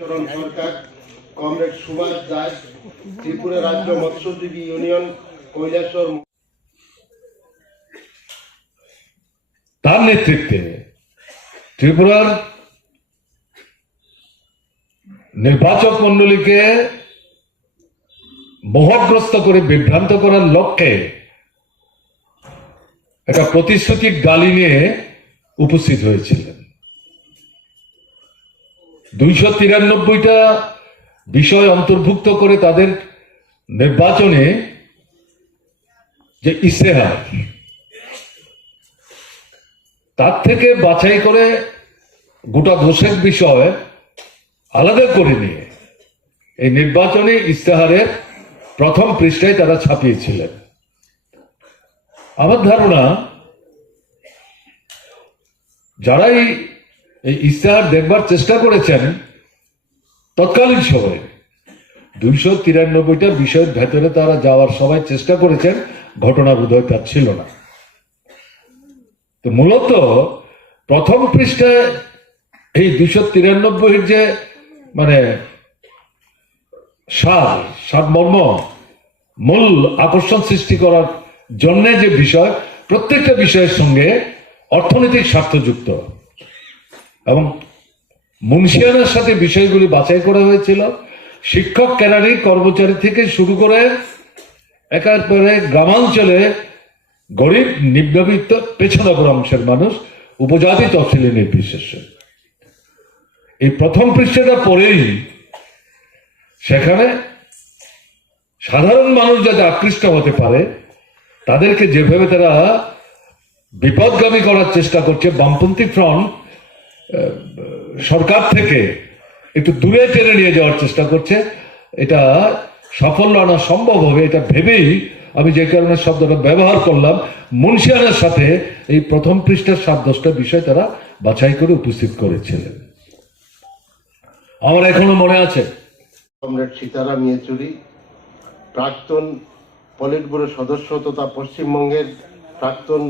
চরণ সরকার, কমরেড সুভাষ দাস, ত্রিপুরা রাজ্য মৎস্যজীবী ইউনিয়ন, কৈলাসর। তার নেতৃত্বে ত্রিপুরার নির্বাচক মন্ডলীকে মোহগ্রস্ত করে বিভ্রান্ত করার লক্ষ্যে একটা প্রতিশ্রুতির গালি নিয়ে উপস্থিত হয়েছিলেন। 293টা বিষয় অন্তর্ভুক্ত করে তাদের নির্বাচনে যে ইশতেহার, তার থেকে বাছাই করে গোটা দোষের বিষয় আলাদা করে নিয়ে এই নির্বাচনী ইশতেহারের প্রথম পৃষ্ঠায় তারা ছাপিয়েছিলেন। আমার ধারণা যারাই এই ইশতেহার দেখবার চেষ্টা করেছেন তৎকালীন সময়ে 293টা বিষয়ের ভেতরে তারা যাওয়ার সবাই চেষ্টা করেছেন, ঘটনা বোধহয় তার ছিল না। তো মূলত প্রথম পৃষ্ঠায় এই 293 যে মানে সারমর্ম, মূল আকর্ষণ সৃষ্টি করার জন্য যে বিষয়, প্রত্যেকটা বিষয়ের সঙ্গে অর্থনৈতিক স্বার্থ যুক্ত এবং মুন্সিয়ানার সাথে বিষয়গুলি বাছাই করা হয়েছিল। শিক্ষক, ক্যাডারি, কর্মচারী থেকে শুরু করে একেবারে গ্রামাঞ্চলে গরিব, নিম্নবিত্ত, পেছনাপড়া অংশের মানুষ, উপজাতি, তফসিলি নির্বিশেষে। এই প্রথম পৃষ্ঠাটা পড়েই সেখানে সাধারণ মানুষ যাতে আকৃষ্ট হতে পারে, তাদেরকে যেভাবে তারা বিপদগামী করার চেষ্টা করছে, বামপন্থী ফ্রন্ট সরকার থেকে একটু দূরে টেনে নিয়ে যাওয়ার চেষ্টা করছে, এটা সাফল্য আনা সম্ভব হবে এটা ভেবেই আমি যে কারণে শব্দটা ব্যবহার করলাম। মুন্সিয়ানের সাথে এই প্রথম পৃষ্ঠার 7-10টা বিষয় তারা বাছাই করে উপস্থিত করেছিলেন। আমার এখনো মনে আছে কমরেড সীতারাম ইয়েচুরি, প্রাক্তন পলিট ব্যুরো সদস্য তথা পশ্চিমবঙ্গের প্রাক্তন